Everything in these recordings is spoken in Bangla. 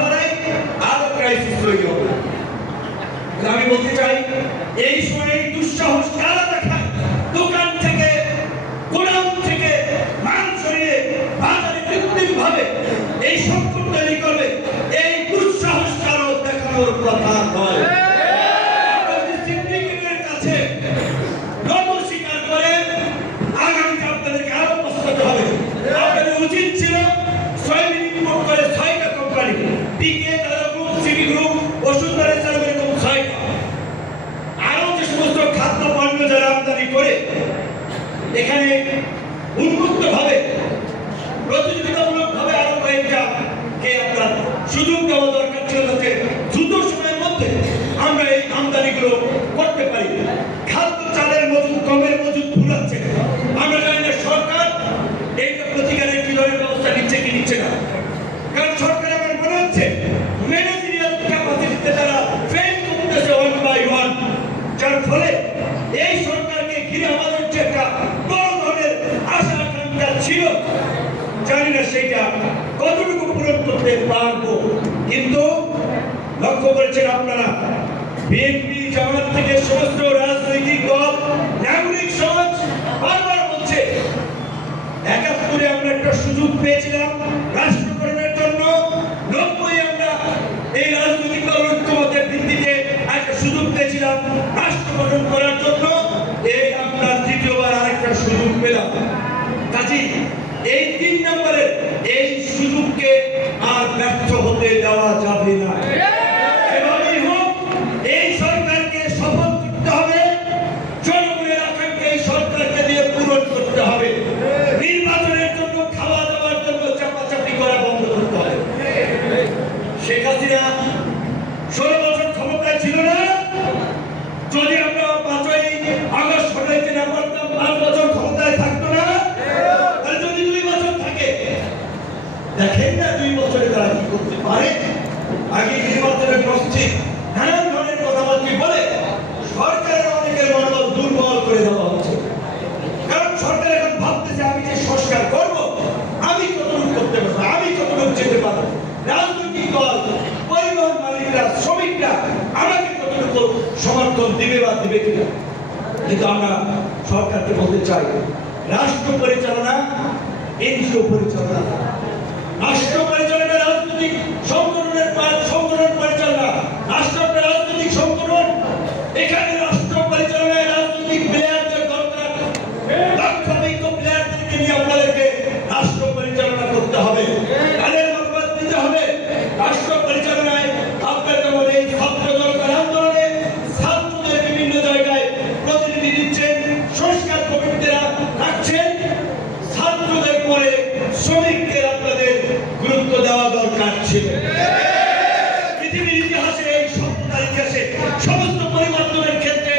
বাড়ায় আরো ক্রাইসিস তৈরি হবে। আমি বলতে চাই এই সময় দুঃসাহস কারা দেখায় দোকান থেকে গোডাউন থেকে মাল সরিয়ে বাজারে কৃত্রিম ভাবে এই সংকট তৈরি করবে, এই দুঃসাহস কারো দেখানোর কথা নয়। সিন্ডিকেটের কাছে নমস্কার স্বীকার করে আগামীতে আপনাদেরকে আরো পস্তাতে হবে। আপনাদের উচিত ছিল সয়াবিন ইম্পোর্ট করে 6টা কোম্পানি টিকে গ্রুপ সিটি গ্রুপ বসুন্ধরা এরকম 6টা আরো যে সমস্ত খাদ্য পণ্য যারা আমদানি করে এখানে উন্মুক্ত ভাবে প্রতিযোগিতামূলক ভাবে আরো কয়েকটা কে আপনার সুযোগ দেওয়া দরকার ছিল যাতে দ্রুত সময়ের মধ্যে আমরা এই আমদানিগুলো করতে পারি। খাদ্য চালের মজুদ কমের মজুদ ভুলাচ্ছে, আমরা জানি না সরকার এইটা প্রতিকারের কি ধরনের ব্যবস্থা নিচ্ছে কি নিচ্ছে না। কারণ সরকার আমার মনে হচ্ছে ম্যানেজারিয়াল ক্যাপাসিটিতে তারা ফেল করতেছে ওয়ান বাই ওয়ান, যার ফলে এই সরকারকে ঘিরে আমাদের যে একটা বড় ধরনের আশা আকাঙ্ক্ষা ছিল জানি না সেটা কতটুকু পূরণ করতে পারবো। কিন্তু লক্ষ্য করেছেন আপনারা বিএনপি জামাত থেকে সমস্ত রাজনৈতিক দল নাগরিক সমাজ বারবার বলছে ৭১ আমরা একটা সুযোগ পেয়েছিলাম রাষ্ট্রকরণের জন্য, ৯০ আমরা এই রাজনৈতিক দল ঐক্যমতের ভিত্তিতে একটা সুযোগ পেয়েছিলাম রাষ্ট্রকরণ করার জন্য, এই আমরা দ্বিতীয়বার আরেকটা সুযোগ পেলাম। কাজী এই ৩ নম্বরের এই সুযোগকে আর ব্যর্থ হতে দেওয়া যাবে না। এভাবেই হোক এই সরকারকে শপথ করতে হবে, জনগণের আকাঙ্ক্ষা এই সরকারকে দিয়ে পূরণ করতে হবে। নির্বাচনের জন্য খাওয়া দাওয়ার জন্য চাপাচাপি করা বন্ধ করতে হবে। শেখ হাসিনা ১৬ বছর ক্ষমতায় ছিল না, যদি আমরা ৫ই আগস্ট হটাইতে না পারতাম ৫ বছর ক্ষমতায় থাকতো না। আর যদি ২ বছর থাকে দেখেন না ২ বছরে তারা কি করতে পারে। আগে নির্বাচনের প্রস্তুতি নানান ধরনের কথাবার্তা বলে সরকারের অনেকের মনোবল দুর্বল করে দেওয়া হচ্ছে। কারণ সরকার এখন ভাবতেছে আমি যে সংস্কার করব আমি কতটুকু করতে পারবো, আমি কতটুকু যেতে পারবো, রাজনৈতিক দল পরিবহন মালিকরা শ্রমিকরা আমাকে কতটুকু সমর্থন দিবে বা দিবে কিনা। কিন্তু আমরা সরকারকে বলতে চাই রাষ্ট্র পরিচালনা এনজিও পরিচালনা, রাষ্ট্র পরিচালনা রাজনৈতিক সংগঠনের সংগঠন পরিচালনা, রাষ্ট্র রাজনৈতিক সংগঠন, এখানে রাষ্ট্র পরিচালনায় রাজনৈতিক প্লেয়ারদের দরকার, দক্ষ প্লেয়ারদেরকে নিয়ে আপনাদেরকে রাষ্ট্র পরিচালনা করতে হবে, তাদের মতামত দিতে হবে। রাষ্ট্র পরিচালনায় আপনার যেমন এই ছাত্র জনতার আন্দোলনে ছাত্রদের বিভিন্ন জায়গায় প্রতিনিধি দিচ্ছেন, সংস্কার কমিটিতে রাখছেন, ছাত্রদের পরে শ্রমিকদের আপনাদের গুরুত্ব দেওয়া দরকার ছিল। পৃথিবীর ইতিহাসে এই সভ্যতার ইতিহাসে সমস্ত পরিবর্তনের ক্ষেত্রে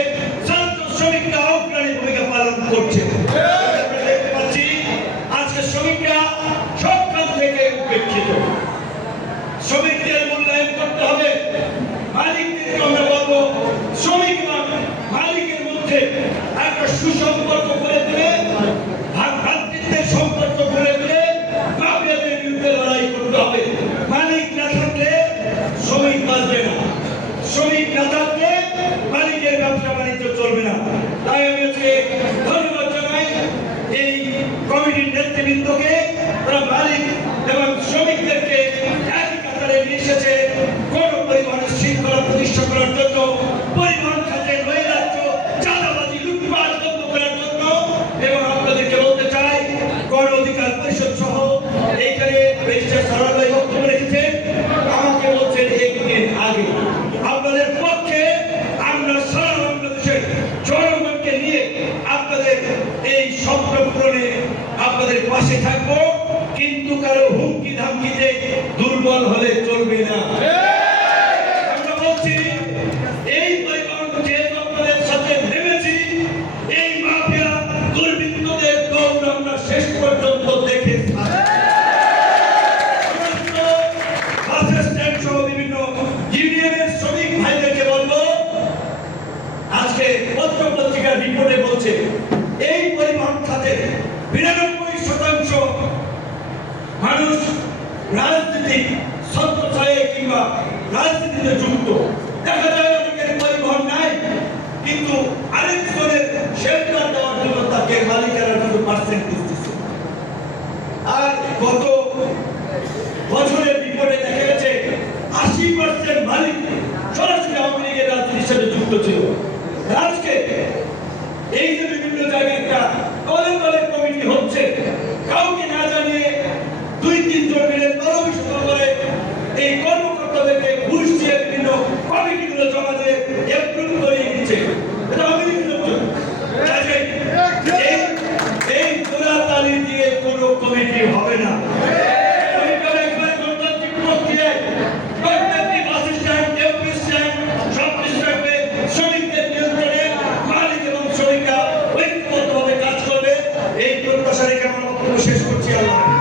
ছাত্র শ্রমিকরা অগ্রণী ভূমিকা পালন করছে। দেখতে পাচ্ছি আজকে শ্রমিকরা সবখান থেকে উপেক্ষিত। শ্রমিকদের মূল্যায়ন করতে হবে। মালিকদেরকে আমরা বলবো শ্রমিক এবং মালিকের মধ্যে একটা সুসম্পর্ক গড়ে তুলে, ভ্রাতৃত্বের সম্পর্ক গড়ে তুলে মাফিয়াদের বিরুদ্ধে লড়াই করতে হবে। মালিক না থাকলে শ্রমিক বাঁচবে না, শ্রমিক না থাকলে মালিকের ব্যবসা বাণিজ্য চলবে না। তাই আমি আজকে ধন্যবাদ জানাই এই কমিটির নেতৃবৃন্দকে, তারা মালিক এবং শ্রমিকদেরকে একই কাতারে নিয়ে এসেছে গণ পরিবহনের শৃঙ্খলা প্রতিষ্ঠা করার জন্য, পরিবহন খাতে নৈরাজ্য চাঁদাবাজি লুটপাট বন্ধ করার জন্য। এবং আপনাদেরকে বলতে চাই গণ অধিকার পরিষদ সহ এইখানে রেজিস্ট্রার সরকার ভাই বক্তব্য রেখেছেন, আমাকে বলছেন একদিন আগে আপনাদের পক্ষে আমরা সারা বাংলাদেশের জনগণকে নিয়ে আপনাদের এই স্বপ্ন পূরণে আপনাদের পাশে থাকবো, কিন্তু কারো হুমকি ধামকিতে দুর্বল হলে চলবে না। আমরা বলছি এই পরিবহন যেহেতু আপনাদের সাথে নেমেছি, এই মাফিয়া দুর্বৃত্তদের দৌড় আমরা শেষ পর্যন্ত দেখে বিভিন্ন ইউনিয়নের শ্রমিক ভাইদেরকে বলবো আজকে পত্র পত্রিকার রিপোর্টে বলছে এই পরিবহন খাতে ৯২% মানুষ রাজনীতিক ছত্রছায়ায় এই যে বিভিন্ন জায়গায় একটা দলে দলে কমিটি হচ্ছে, কাউকে না জানিয়ে 2-3 জন মিলে দলবিষদ করে এই কর্মকর্তাদেরকে ঘুষ দিয়ে বিভিন্ন কমিটিগুলো জমা দিয়ে এপ্রুভ করিয়ে দিচ্ছে। এটা অবিলম্ব লোকজন। কাজেই এই জোড়াতালি দিয়ে কোনো কমিটি হবে না। কমিটি একবার গণতান্ত্রিক প্রক্রিয়ায় প্রত্যেকটি বাস স্ট্যান্ড, টেম্পো স্ট্যান্ড সব কিছু থাকবে শ্রমিকদের নিয়ন্ত্রণে, মালিক এবং শ্রমিকরা ঐক্যবদ্ধভাবে কাজ করবে। এই প্রত্যাশা রেখে আমার বক্তব্য শেষ করছি। আল্লাহ।